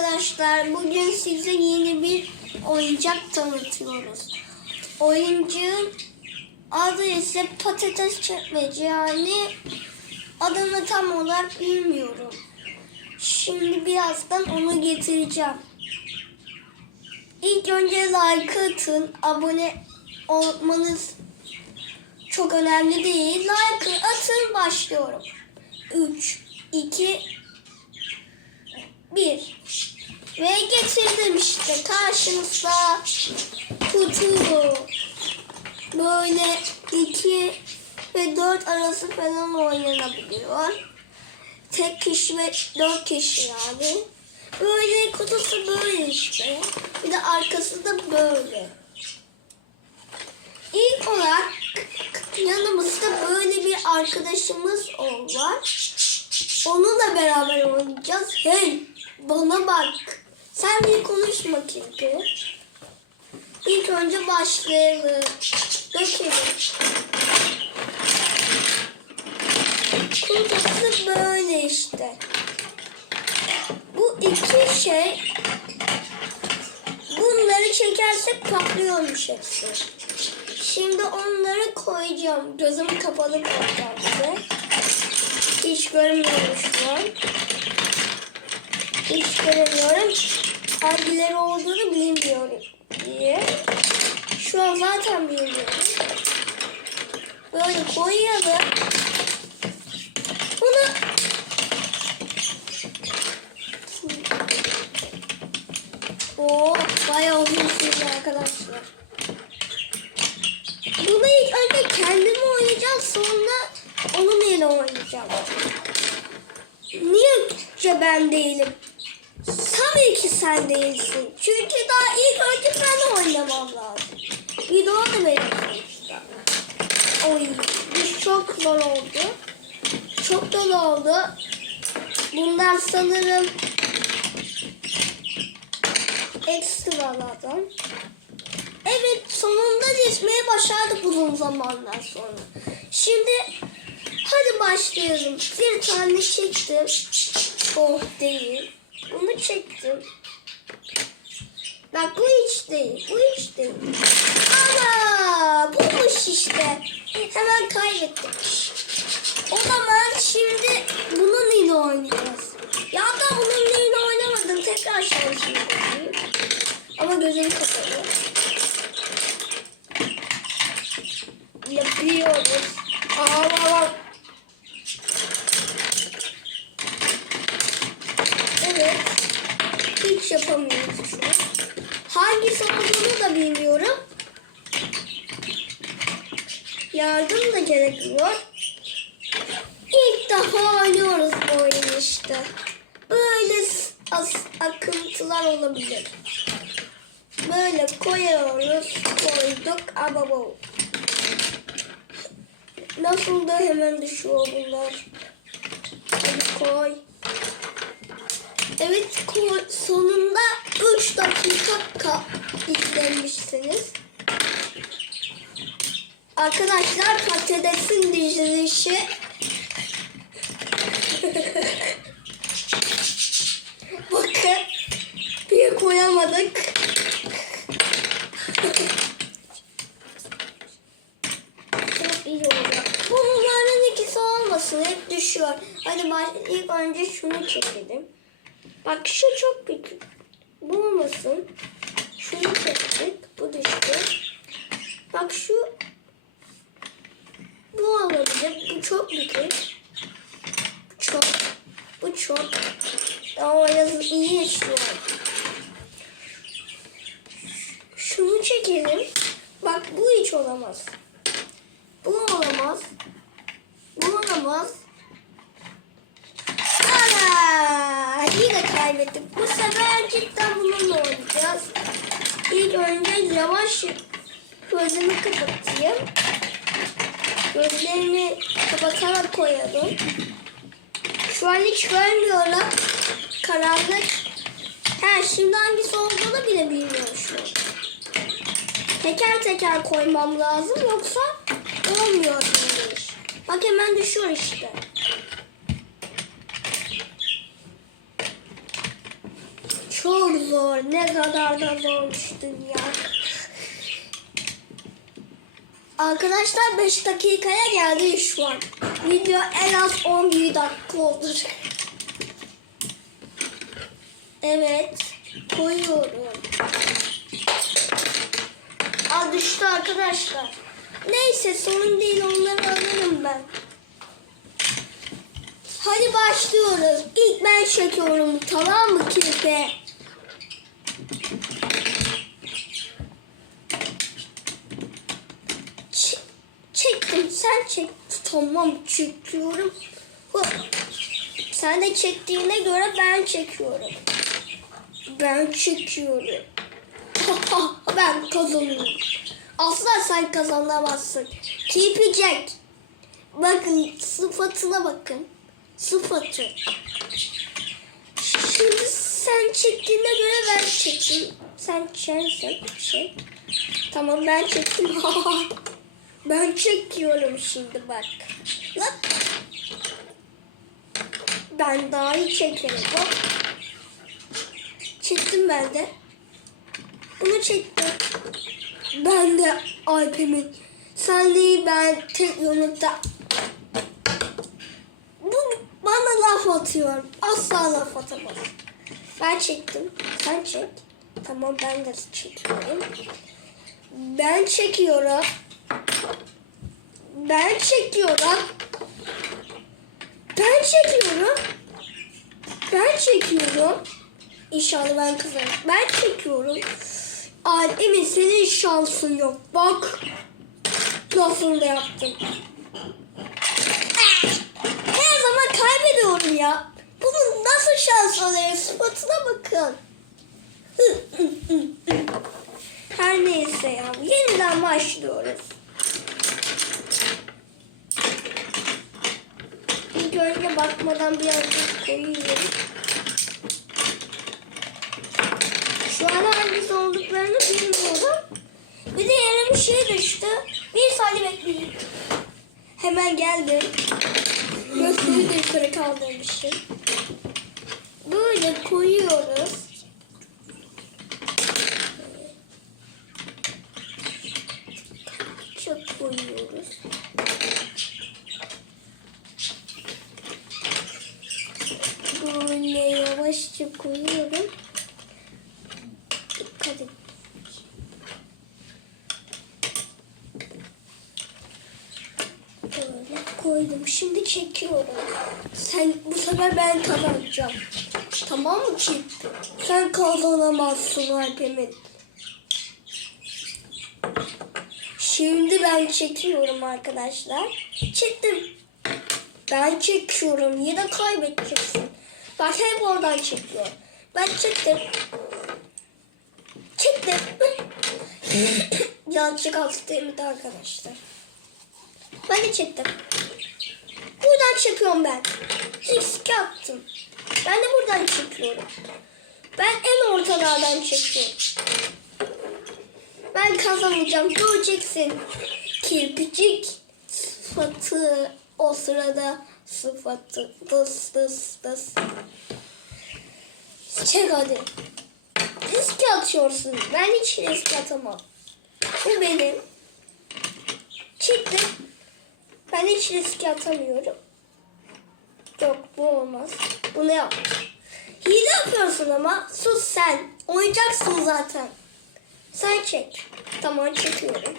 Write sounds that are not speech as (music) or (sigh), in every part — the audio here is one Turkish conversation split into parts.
Arkadaşlar bugün size yeni bir oyuncak tanıtıyoruz. Oyuncağın adı ise patates çekmece yani adını tam olarak bilmiyorum. Şimdi birazdan onu getireceğim. İlk önce like atın, abone olmanız çok önemli değil. Like atın başlıyorum. 3, 2, 1. Ve getirdim işte karşınızda kutu bu. Böyle 2 ve 4 arası falan oynanabiliyor. Tek kişi ve 4 kişi yani. Böyle kutusu böyle işte. Bir de arkası da böyle. İlk olarak yanımızda böyle bir arkadaşımız var. Onunla beraber oynayacağız. Hey bana bak. Sen bir konuşma çünkü. İlk önce başlayalım. Dökelim. Kutusu böyle işte. Bu iki şey bunları çekersek patlıyormuş hepsi. Şimdi onları koyacağım. Gözüm kapalı koyacağım. Hiç görmüyorum şu. Hiç göremiyorum. Hangileri olduğunu bilmiyorum diye. Şu an zaten bilmiyorum. Böyle koyalım. Bunu Oo, bayağı uzun sürdü arkadaşlar. Bunu ilk önce kendim oynayacağım sonra onun ile oynayacağım. Niye ben değilim? Tabii ki sen değilsin. Çünkü daha ilk önce ben oynamam lazım. Video da benim sonuçta. Oy, bu çok zor oldu. Çok zor oldu. Bunlar sanırım ekstralardan. Evet sonunda geçmeye başardık uzun zamanlar sonra. Şimdi hadi başlayalım. Bir tane çektim. Oh değil. Bunu çektim. Bak bu hiç değil. Bu hiç değil. Ana bulmuş işte. Hemen kaybettik. O zaman şimdi bunun ile oynayacağız. Ya da bunun ile oynamadım. Tekrar deneyeyim. Ama gözüm kapalı. Yapıyoruz. Aa, bak, bak. Evet. Hiç yapamıyoruz şu an. Hangisi olduğunu da bilmiyorum. Yardım da gerekiyor. İlk defa oynuyoruz bu oyunu işte. Böyle s- as- akıntılar olabilir. Böyle koyuyoruz. Koyduk ama bu. Nasıl da hemen düşüyor bunlar. Hadi koy. Evet koy. sonunda 3 dakika ka izlemişsiniz. Arkadaşlar patatesin dizilişi (laughs) Bakın bir koyamadık. Çok iyi oldu. Bunların ikisi olmasın. Hep düşüyor. Hadi baş, ilk önce şunu çekelim. Bak şu çok büyük. Bu olmasın. Şunu çektik. Bu düştü. Bak şu bu olabilir. Bu çok büyük. Bu çok. Bu çok. Ama yazı iyi işliyor. Şunu çekelim. Bak bu hiç olamaz. Bu olamaz. Bu olamaz. Ana! Yine kaybettik. Bu sefer cidden bununla oynayacağız. İlk önce yavaş gözümü kapatayım. Gözlerimi kapatarak koyalım. Şu an hiç görmüyorum. Karanlık. He şimdi hangisi olduğunu bile bilmiyorum şu. Teker teker koymam lazım yoksa olmuyor böyle iş. Bak hemen düşüyor işte. çok zor. Ne kadar da zormuş dünya. Arkadaşlar 5 dakikaya geldi şu an. Video en az 11 dakika olur. Evet. Koyuyorum. Aa düştü arkadaşlar. Neyse sorun değil onları alırım ben. Hadi başlıyoruz. İlk ben çekiyorum tamam mı kirpe? Ç- çektim sen çek. Tamam çekiyorum. Hop. Sen de çektiğine göre ben çekiyorum. Ben çekiyorum. (laughs) ben kazanıyorum. Asla sen kazanamazsın. Kirpi Jack. Bakın sıfatına bakın. Sıfatı. Şimdi sen çektiğine göre ben çektim. Sen çeksen çek. Tamam ben çektim. (laughs) ben çekiyorum şimdi bak. Bak. Ben daha iyi çekerim. Bak. Çektim ben de. Bunu çektim. Ben de Alp'imin. Sen değil ben tek yumrukta. Bu bana laf atıyor. Asla laf atamaz. Ben çektim. Sen çek. Tamam ben de çekiyorum. Ben çekiyorum. Ben çekiyorum. Ben çekiyorum. Ben çekiyorum. İnşallah ben kazanırım. Ben çekiyorum. Ay Emin senin şansın yok. Bak. Nasıl da yaptım. Her zaman kaybediyorum ya. Bunun nasıl şans oluyor? Sıfatına bakın. Her neyse ya. Yeniden başlıyoruz. İlk önce bakmadan bir önce koyayım. Şu an hangisi olduklarını bilmiyorum. Bir de yere bir şey düştü. Bir saniye bekleyin. Hemen geldim. Gösteri de yukarı kaldırmışım. Böyle koyuyoruz. Çok koyuyoruz. Böyle yavaşça koyuyorum. Şimdi çekiyorum. Sen bu sefer ben kazanacağım. Tamam mı ki? Sen kazanamazsın Alp'emin. Şimdi ben çekiyorum arkadaşlar. Çektim. Ben çekiyorum. Yine kaybedeceksin. Bak hep oradan çekiyor. Ben çektim. Çektim. (coughs) Yanlışlık altı temizdi arkadaşlar. Ben de çektim. Buradan çekiyorum ben. Risk attım. Ben de buradan çekiyorum. Ben en ortalardan çekiyorum. Ben kazanacağım. Göreceksin. Kirpicik sıfatı o sırada sıfatı dıs dıs dıs. Çek hadi. Risk atıyorsun. Ben hiç risk atamam. Bu benim. Çektim. Ben hiç riske atamıyorum. Yok bu olmaz. Bunu yap. Hile yapıyorsun ama. Sus sen. Oynayacaksın zaten. Sen çek. Tamam çekiyorum.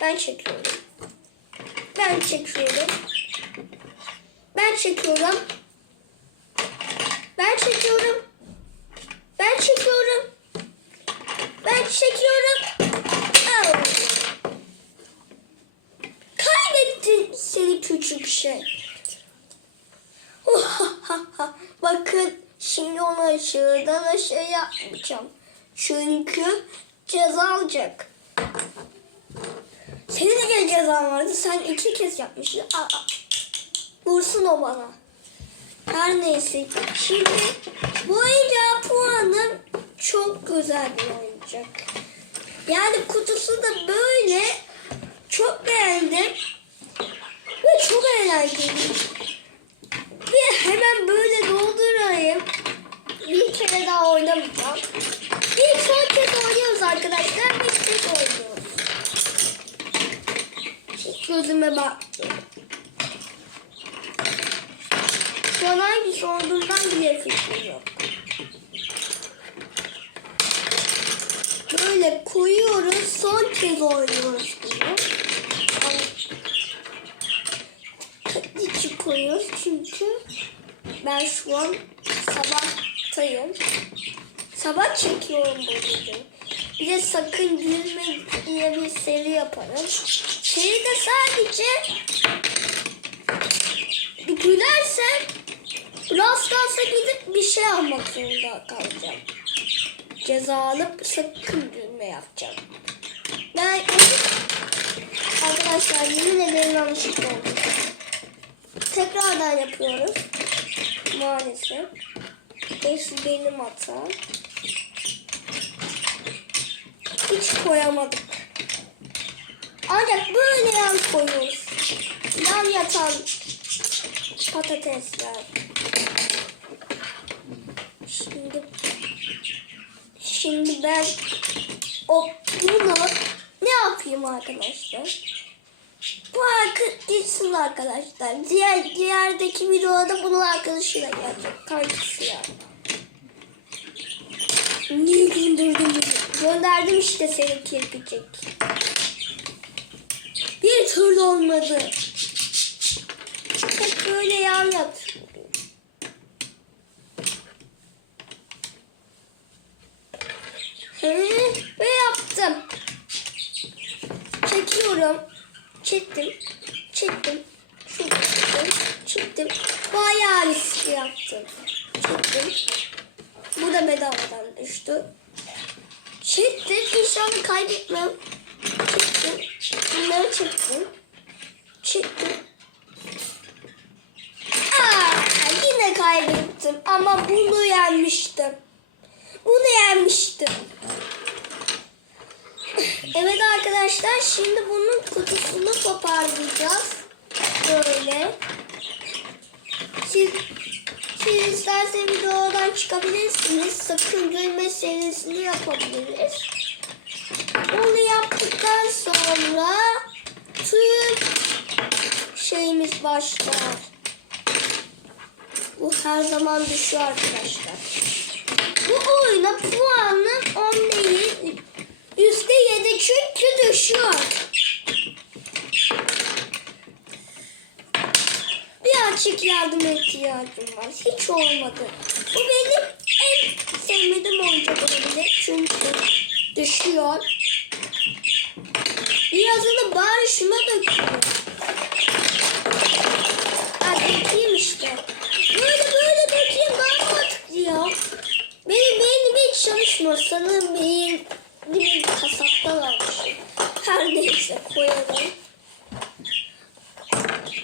Ben çekiyorum. Ben çekiyorum. Ben çekiyorum. Ben çekiyorum. Ben çekiyorum. Ben çekiyorum. Kaybettin seni küçük şey. (laughs) Bakın şimdi ona aşağıdan aşağı yapmayacağım. Çünkü ceza alacak. Senin de gene cezan vardı. Sen iki kez yapmışsın. Aa, vursun o bana. Her neyse. Şimdi bu oyuncağı puanım çok güzel bir oyuncak. Yani kutusu da böyle çok beğendim. Ve çok eğlenceli. Ve hemen böyle doldurayım. bir kere daha oynamayacağım. İlk son kez oynuyoruz arkadaşlar. Bir kez oynuyoruz. Bakmıyorum. Şu an hangisi olduğundan bile fikrim yok. Böyle koyuyoruz. Son kez oynuyoruz bunu. Dikkatli koyuyoruz çünkü ben şu an sabahtayım. Sabah çekiyorum bu videoyu. Bir de sakın gülme diye bir seri yaparım. Seride sadece gülersen rastlansa gidip bir şey almak zorunda kalacağım. Ceza alıp sakın gülme yapacağım. Ben arkadaşlar yemin ederim yanlışlıkla oldu. Tekrardan yapıyoruz. Maalesef. Hepsi benim hatam. Hiç koyamadık. Ancak böyle yan koyuyoruz. Yan yatan patatesler. Şimdi şimdi ben o bunu ne yapayım arkadaşlar? Bu arka gitsin arkadaşlar. Diğer diğerdeki videoda bunun arkadaşıyla gelecek. Kankisi ya. Niye gönderdim? Gönderdim işte seni kirpicek. Türlü olmadı. Hep böyle yan yat. Hı, Ve yaptım. Çekiyorum. Çektim. Çektim. Çektim. Çektim. Bayağı riskli yaptım. Çektim. Bu da bedavadan düştü. Çektim. İnşallah kaybetmem. Bunları çektim. Çektim. Aa, yine kaybettim. Ama bunu yenmiştim. Bunu yenmiştim. Evet arkadaşlar şimdi bunun kutusunu toparlayacağız. Böyle. Siz, siz isterseniz videodan çıkabilirsiniz. Sakın gülme serisini yapabiliriz. Bunu yaptıktan sonra tüm şeyimiz başlar. Bu her zaman düşüyor arkadaşlar. Bu oyuna puanım 10 değil. Yüzde yedi çünkü düşüyor. Bir açık yardıma ihtiyacım var. Hiç olmadı. Bu benim en sevmediğim oyuncak olabilir. Çünkü düşüyor. Birazını bari şuna döküyor. Ha dökeyim işte. Böyle böyle dökeyim daha mantıklı ya. Benim beynim hiç çalışmıyor. Sanırım beyin bir kasapta varmış. Her neyse koyalım.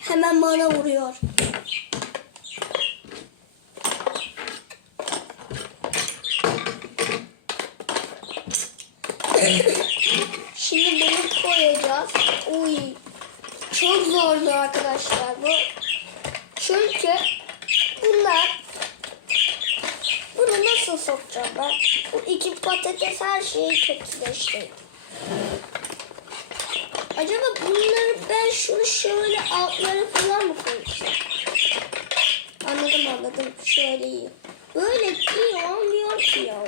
Hemen bana vuruyor. (laughs) Şimdi bunu koyacağız. Uy. Çok zordu arkadaşlar bu. Çünkü bunlar bunu nasıl sokacağım ben? Bu iki patates her şeyi kötüleştirdi. Acaba bunları ben şunu şöyle altlara falan mı koysam? Anladım anladım. Şöyle iyi. Böyle iyi olmuyor ki ya.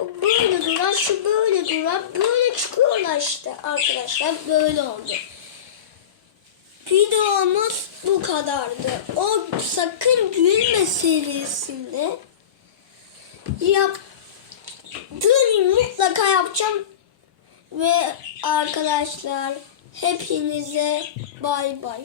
Böyle duran, şu böyle duran, böyle çıkıyorlar işte arkadaşlar. Böyle oldu. Videomuz bu kadardı. O sakın gülme serisinde yap dün mutlaka yapacağım ve arkadaşlar hepinize bay bay.